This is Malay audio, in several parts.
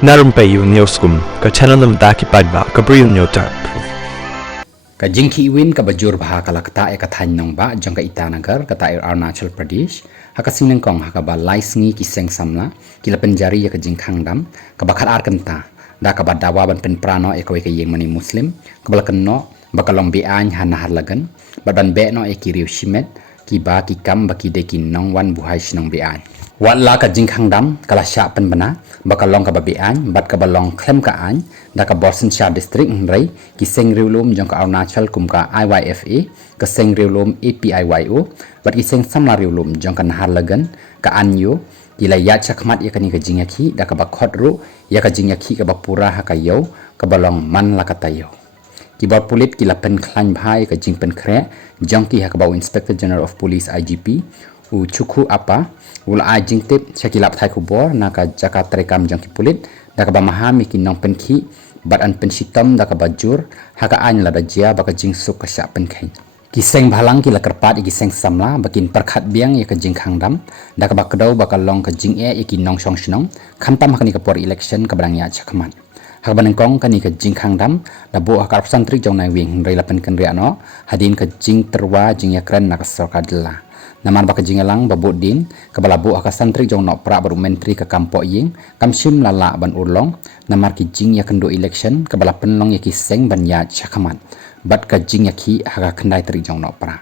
Na Rympei U ka channel nabynta ki paidbah ka Bri U Hynñiewtrep. Ka jingkhang ka bajur bha ka lakta e ka than nong ba jong ka itanagar ka ta Arunachal Pradesh ha ka singneng kong ha ka ba laisngi ki seng samla ki la Pynjari ya ka jingkhang dam ka ba khalar kynta da ka ba dawa ban pynpra no e ka yeng mani muslim ka ba kanno ba ka long beain han har lagan ba ban be no e ki riu shimet ki ba ki kam ba ki de ki nong wan buhai shnong beain wat la ka jingkhang dam kala sha pen bana ba ka long ka ba beain bat ka ba long khlem ka an da ka borsen sha district nrai ki seng riulum jong ka Arunachal kum ka iaphi ka seng riulum apio bat ki seng samla riulum jong ka har lagan ka anyo ki la ya chakmat ya ka ni ka jingakhi da ka ba khotru ya ka jingakhi ka ba pura ha ka yo ka ba long man la ka tayo ki bot pulit ki la pen khlan bhai ka jingpynpra jong ki ha ka ba inspector general of police igp u chukhu apa ul a jingtip chakilap thai kubor na ka jaka trekam jong ki pulit da ka ba mahami ki nong penkhi bat an penshitam da ka ba jur ha ka an la da jia ba ka jingsuk ka sha penkhai ki seng bhalang ki la karpat ki seng samla bakin parkhat biang ya ka jingkhang dam da ka ba kdau ba ka long ka jing e ki nong shong shnong khantam ha ka ni ka por election ka brang ya chakman ha ba kong ka ni ka jingkhang dam da bo ha ka santri jong nai wing rei la pen kan ria no hadin ka jing terwa jing ya kran na ka sarkar dilla naman baka jingalang babut din kabala bu aka santri jong nok pra baru menteri ka kampo ying kamsim lala ban urlong namar ki jing ya kendo election kabala penlong ya ki seng ban ya chakaman bat ka jing ya ki haga khandai tri jong nok pra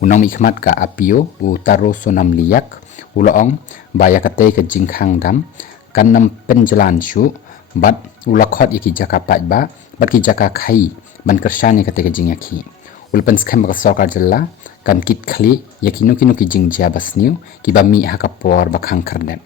unong ikmat ka apio u taro sonam liyak uloong baya ka te ka jingkhang dam kanam penjalan shu bat ulakhot ya ki jaka paidbah bat ki jaka khai ban Kyrshan ya ka te ka jing ya ki ulpen skam ka sarkar jilla kan kit khli yakinu ki jing jia basniu ki ba mi ha ka por ba khang kharden